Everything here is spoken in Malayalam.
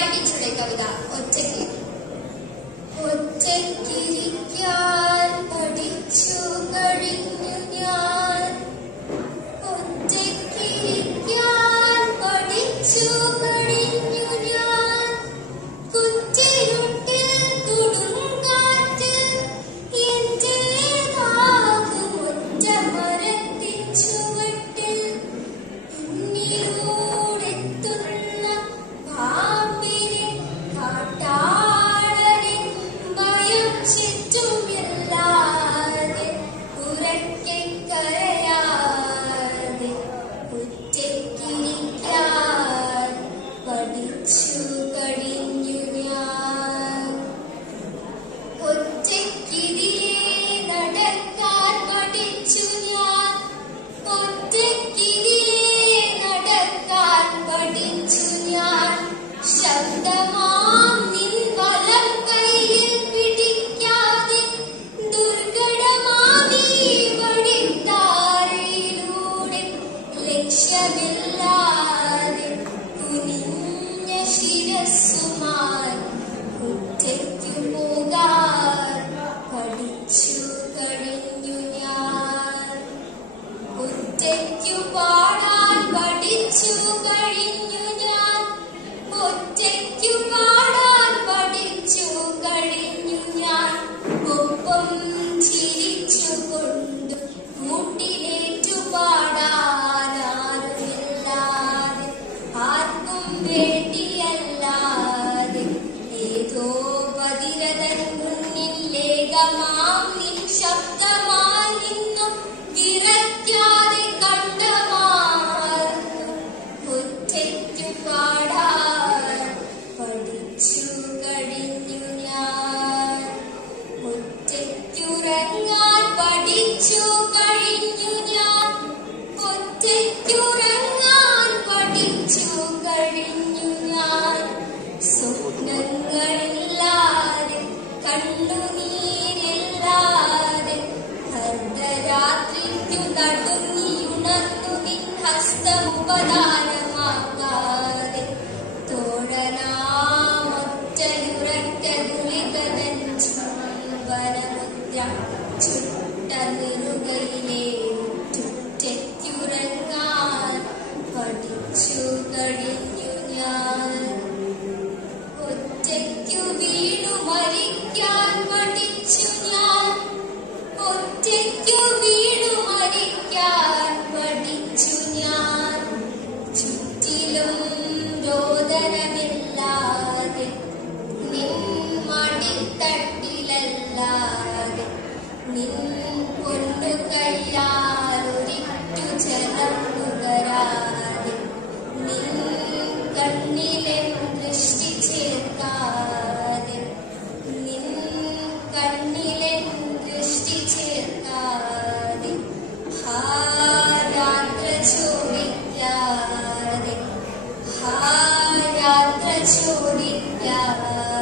ദീപായി ടീച്ചറുടെ കവിത ഒറ്റയ്ക്ക്. ഒറ്റയ്ക്കിരിക്കാൻ പഠിച്ചു കഴിഞ്ഞു ഞാൻ, ഒറ്റയ്ക്കിരിക്കാൻ പഠിച്ചു കഴിഞ്ഞു ഞാൻ. കുറ്റിരുട്ടിൽ കൊടുങ്കാറ്റ് എന്റേതാകും ഒറ്റ മരത്തിൻ ചുവട്ടിൽ. പിന്നിലൂടെത്തുന്ന പാമ്പിനെ കാട്ടാളനെ ഭയം ചുറ്റുമില്ലാതെ ഉറക്കെ കരയാതെ ഒറ്റയ്ക്കിരിക്കാൻ പഠിച്ചു കഴിഞ്ഞു ഞാൻ. ഒറ്റയ്ക്കിതിലേ നടക്കാൻ പഠിച്ചു ഞാൻ, ഒറ്റയ്ക്കിതിലേ നടക്കാൻ പഠിച്ചു ഞാൻ. ശബ്ദമാം നിൻ വലം കയ്യിൽ പിടിക്കാതെ ദുർഘടമാമീ വഴിത്താരയിലൂടെ ലക്ഷ്യമില്ലാതെ കുനിഞ്ഞ ശിരസ്സുമായി ഒറ്റയ്ക്കു പോകാൻ പഠിച്ചു കഴിഞ്ഞു ഞാൻ. ഒറ്റയ്ക്കു പാടാൻ പഠിച്ചു കഴിഞ്ഞു ഞാൻ, ഒറ്റയ്ക്കു പാടാൻ പഠിച്ചു കഴിഞ്ഞു ഞാൻ. ഒപ്പം ചിരിച്ചുകൊണ്ട് കൂട്ടിലേറ്റു പാടാൻ ആരുമില്ലാതെ, ആർക്കും വേണ്ടിയല്ലാതെ, ഏതോ പതിരതൻ മുന്നിൽ ലേഖമാം നിൻ ശബ്ദമായി നിന്നും വിറയ്ക്കാതെ കണ്ടമാർന്നു ഒറ്റയ്ക്കു പാടാൻ പഠിച്ചു കഴിഞ്ഞു ഞാൻ. ഒറ്റയ്ക്കുറങ്ങാൻ പഠിച്ചു കഴിഞ്ഞു ഞാൻ, ഒറ്റയ്ക്കുറങ്ങാൻ പഠിച്ചു കഴിഞ്ഞു ഞാൻ. സ്വപ്നങ്ങളില്ലാതെ കണ്ണുനീരില്ലാതെ അർദ്ധരാത്രിക്കു നടുങ്ങിയുണർന്നു നിൻ ഹസ്തമുപദാനമാക്കാതെ തോഴനാമൊറ്റയുറക്ക ഗുളികതൻ ചുംബനമുദ്ര ചുട്ട നെറുകയിലേറ്റുറ്റയ്ക്കുറങ്ങാൻ പഠിച്ചു കഴിഞ്ഞു ഞാൻ. ഒറ്റയ്ക്കു വീണു മരിക്കാൻ പഠിച്ചു ഞാൻ, ഒറ്റയ്ക്കു വീണു മരിക്കാൻ പഠിച്ചു ഞാൻ. ചുറ്റിലും രോദനമില്ലാതെ നിൻ മടിത്തട്ടിലല്ലാതെ, നിൻ പൊന്നു കയ്യാൽ ഒരിറ്റു ജലം നുകരാതെ, നിൻ കണ്ണിലെ ദൃഷ്ടി ചേർക്കാതെ, നിൻ കണ്ണിലെ ദൃഷ്ടി ചേർക്കാതെ, ഹാ യാത്ര ചോദിക്കാതെ, ഹാ യാത്ര ചോദിക്കാതെ